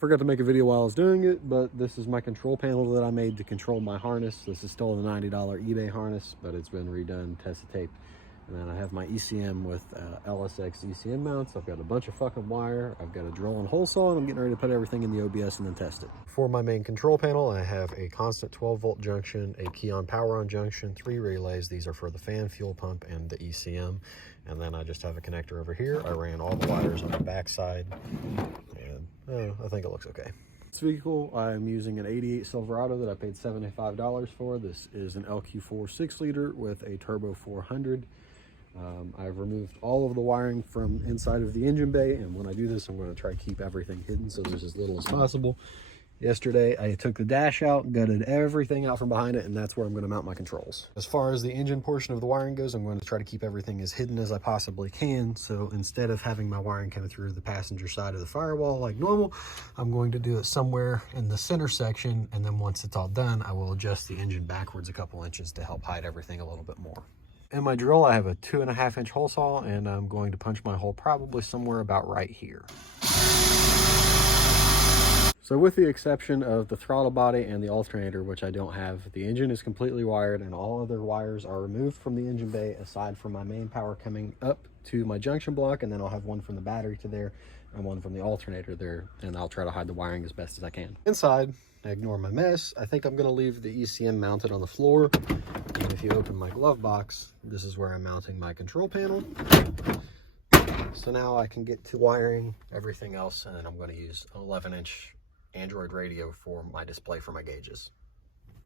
Forgot to make a video while I was doing it, but this is my control panel that I made to control my harness. This is still a $90 eBay harness, but it's been redone, tested, taped. And then I have my ECM with LSX ECM mounts. I've got a bunch of fucking wire. I've got a drill and hole saw, and I'm getting ready to put everything in the OBS and then test it. For my main control panel, I have a constant 12-volt junction, a key on power on junction, 3 relays. These are for the fan, fuel pump, and the ECM. And then I just have a connector over here. I ran all the wires on the back side, and I think it looks okay. This vehicle, I'm using an 88 Silverado that I paid $75 for. This is an LQ4 6-liter with a turbo 400. I've removed all of the wiring from inside of the engine bay, and when I do this, I'm going to try to keep everything hidden so there's as little as possible. Yesterday, I took the dash out, gutted everything out from behind it, and that's where I'm going to mount my controls. As far as the engine portion of the wiring goes, I'm going to try to keep everything as hidden as I possibly can. So instead of having my wiring come through the passenger side of the firewall like normal, I'm going to do it somewhere in the center section, and then once it's all done, I will adjust the engine backwards a couple inches to help hide everything a little bit more. In my drill, I have a 2.5-inch hole saw, and I'm going to punch my hole probably somewhere about right here. So with the exception of the throttle body and the alternator, which I don't have, the engine is completely wired and all other wires are removed from the engine bay aside from my main power coming up to my junction block, and then I'll have one from the battery to there and one from the alternator there, and I'll try to hide the wiring as best as I can. Inside, ignore my mess. I think I'm going to leave the ECM mounted on the floor. And if you open my glove box, this is where I'm mounting my control panel. So now I can get to wiring everything else, and then I'm going to use an 11-inch Android radio for my display for my gauges.